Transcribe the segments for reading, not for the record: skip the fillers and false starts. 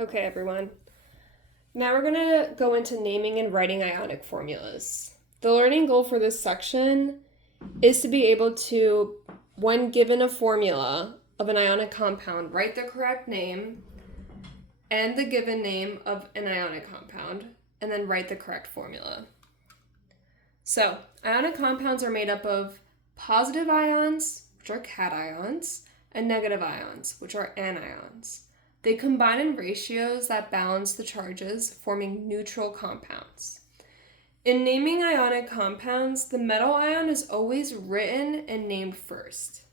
Okay, everyone. Now we're going to go into naming and writing ionic formulas. The learning goal for this section is to be able to, when given a formula of an ionic compound, write the correct name and the given name of an ionic compound, and then write the correct formula. So, ionic compounds are made up of positive ions, which are cations, and negative ions, which are anions. They combine in ratios that balance the charges, forming neutral compounds. In naming ionic compounds, the metal ion is always written and named first.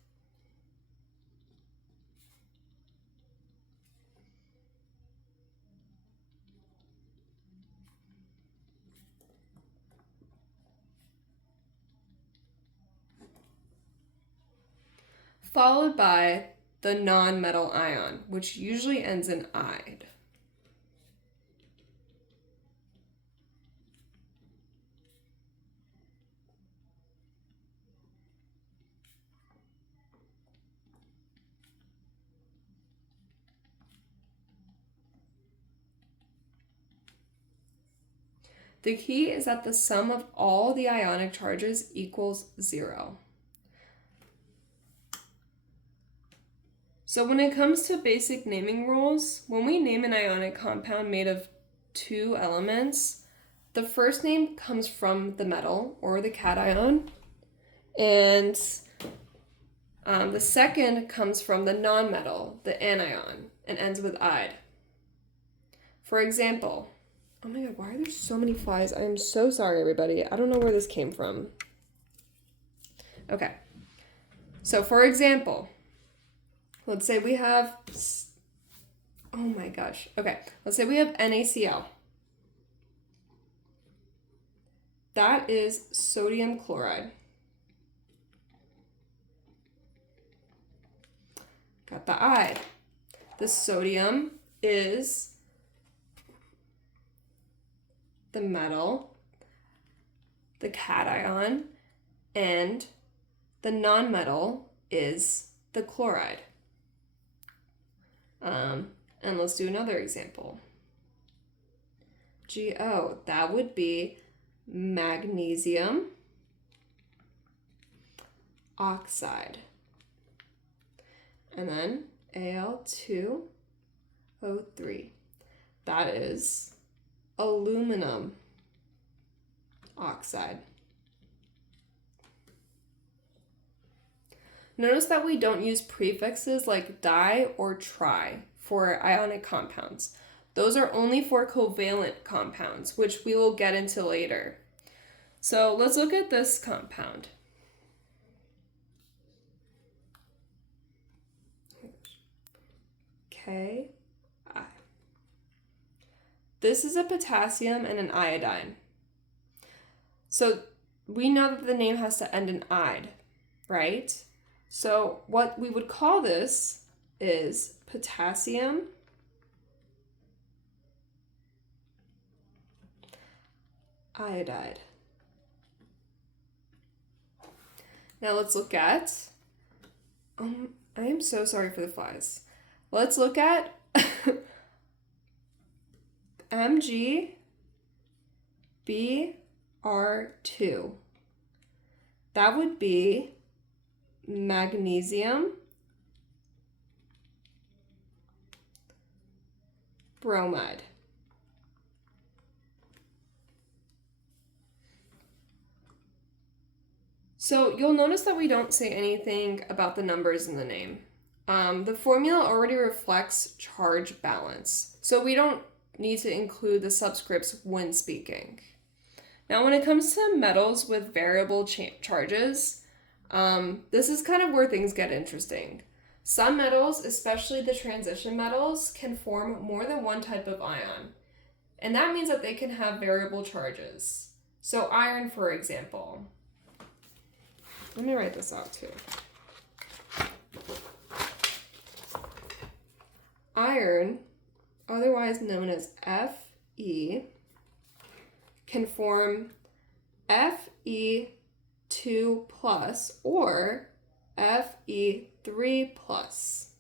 Followed by the non-metal ion, which usually ends in "ide." The key is that the sum of all the ionic charges equals 0. So when it comes to basic naming rules, when we name an ionic compound made of two elements, the first name comes from the metal or the cation, and the second comes from the nonmetal, the anion, and ends with "ide." For example, oh my god, why are there so many flies? I am so sorry, everybody. I don't know where this came from. Okay. So, for example, let's say we have, oh my gosh. Okay, let's say we have NaCl. That is sodium chloride. Got the "ide." The sodium is the metal, the cation, and the nonmetal is the chloride. And let's do another example. Go, that would be magnesium oxide. And then Al2O3. That is aluminum oxide. Notice that we don't use prefixes like di or tri for ionic compounds. Those are only for covalent compounds, which we will get into later. So let's look at this compound. Ki. This is a potassium and an iodine. So we know that the name has to end in "ide, right? So what we would call this is potassium iodide. Now let's look at, I am so sorry for the flies. Let's look at MgBr2. That would be magnesium bromide. So you'll notice that we don't say anything about the numbers in the name. The formula already reflects charge balance, so we don't need to include the subscripts when speaking. Now, when it comes to metals with variable charges, this is kind of where things get interesting. Some metals, especially the transition metals, can form more than one type of ion, and that means that they can have variable charges. So iron, for example. Let me write this out too. Iron, otherwise known as Fe, can form Fe2 plus or Fe3 plus.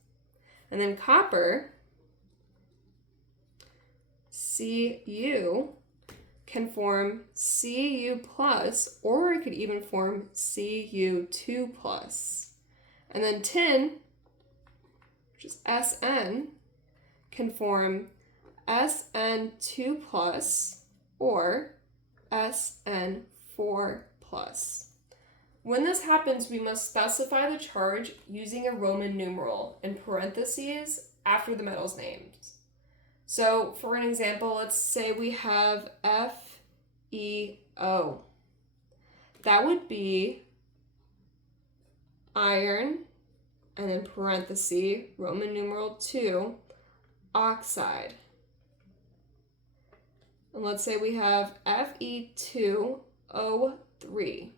And then copper Cu can form Cu plus, or it could even form Cu2 plus. And then tin, which is Sn, can form Sn2 plus or Sn4 plus. When this happens, we must specify the charge using a Roman numeral in parentheses after the metal's names. So for an example, let's say we have FeO. That would be iron, and then parenthesis, Roman numeral 2, oxide. And let's say we have Fe2O3.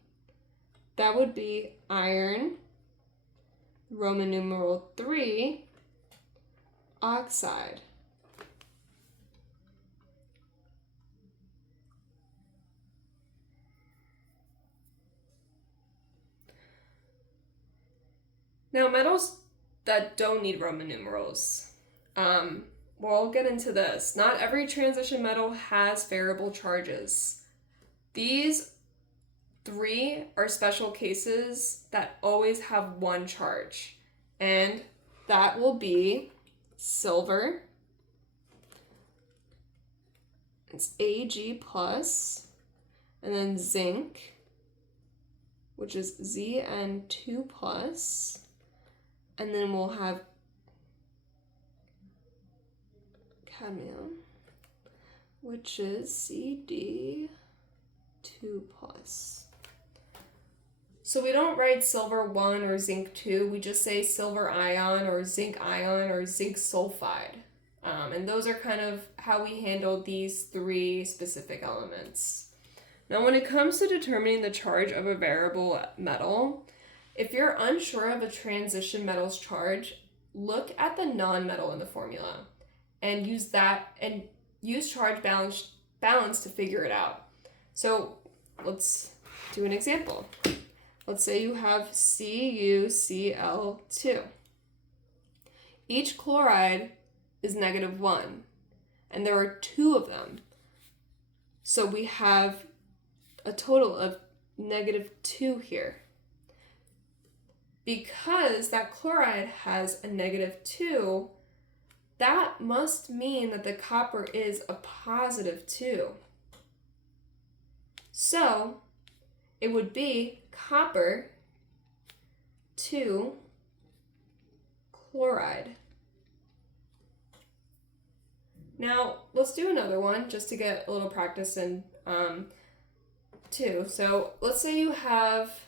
That would be iron, Roman numeral 3, oxide. Now, metals that don't need Roman numerals. We'll get into this. Not every transition metal has variable charges. These 3 are special cases that always have one charge, and that will be silver, it's Ag plus, and then zinc, which is Zn2 plus, and then we'll have cadmium, which is Cd2 plus. So we don't write silver 1 or zinc 2, we just say silver ion or zinc sulfide. And those are kind of how we handle these 3 specific elements. Now when it comes to determining the charge of a variable metal, if you're unsure of a transition metal's charge, look at the non-metal in the formula and use that and use charge balance to figure it out. So let's do an example. Let's say you have CuCl2. Each chloride is -1, and there are 2 of them. So we have a total of -2 here. Because that chloride has a -2, that must mean that the copper is a +2. So it would be copper 2 chloride. Now, let's do another one just to get a little practice in too. So let's say you have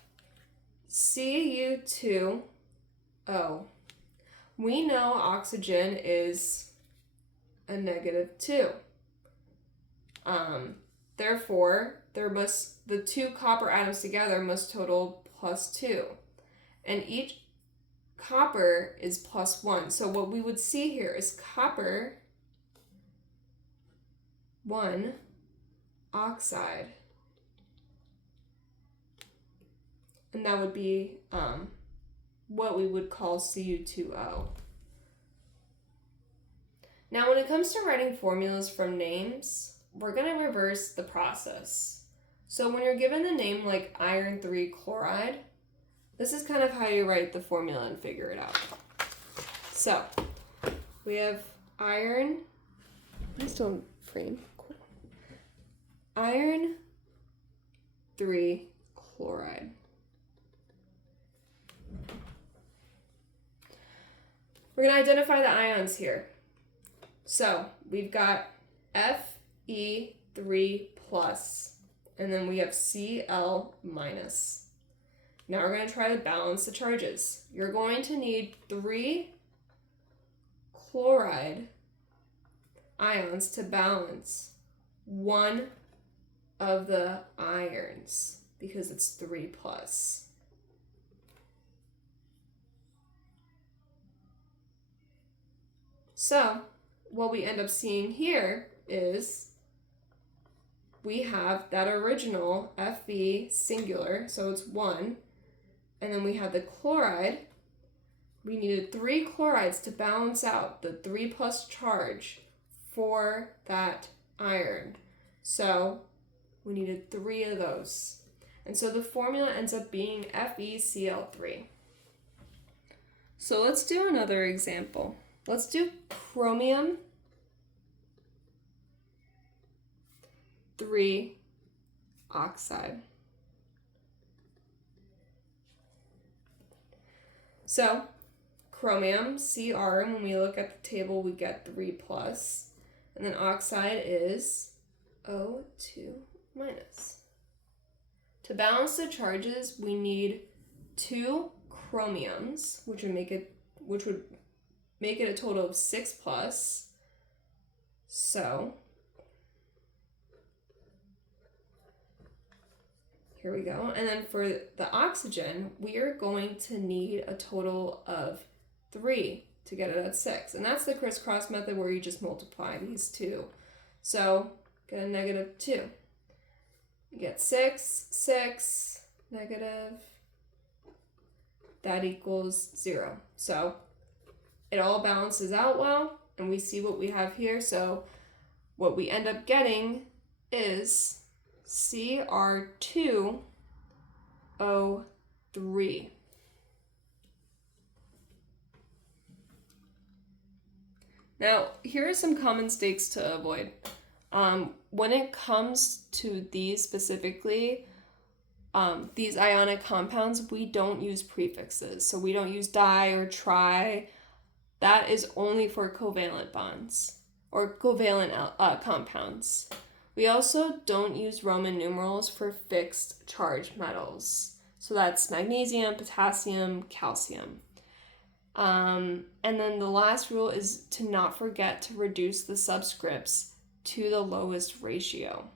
Cu2O. We know oxygen is a -2. Therefore, the 2 copper atoms together must total +2. And each copper is +1. So what we would see here is copper 1 oxide. And that would be what we would call Cu2O. Now, when it comes to writing formulas from names, we're going to reverse the process. So when you're given the name like iron 3 chloride, this is kind of how you write the formula and figure it out. So we have iron, I still have frame, cool. Iron 3 chloride. We're going to identify the ions here. So we've got Fe3 plus, and then we have Cl minus. Now we're going to try to balance the charges. You're going to need 3 chloride ions to balance 1 of the irons because it's 3 plus. So what we end up seeing here is we have that original Fe singular, so it's 1, and then we have the chloride. We needed 3 chlorides to balance out the 3 plus charge for that iron. So we needed 3 of those. And so the formula ends up being FeCl3. So let's do another example. Let's do chromium 3 oxide. So chromium, Cr, when we look at the table, we get 3 plus. And then oxide is O2 minus. To balance the charges, we need 2 chromiums, which would make it a total of 6 plus. So here we go. And then for the oxygen, we are going to need a total of 3 to get it at 6. And that's the crisscross method where you just multiply these two. So get a -2. You get 6, 6, negative. That equals 0. So it all balances out well, and we see what we have here. So what we end up getting is Cr2O3. Now, here are some common mistakes to avoid. When it comes to these specifically, these ionic compounds, we don't use prefixes. So we don't use di or tri. That is only for covalent bonds or covalent compounds. We also don't use Roman numerals for fixed charge metals. So that's magnesium, potassium, calcium. And then the last rule is to not forget to reduce the subscripts to the lowest ratio.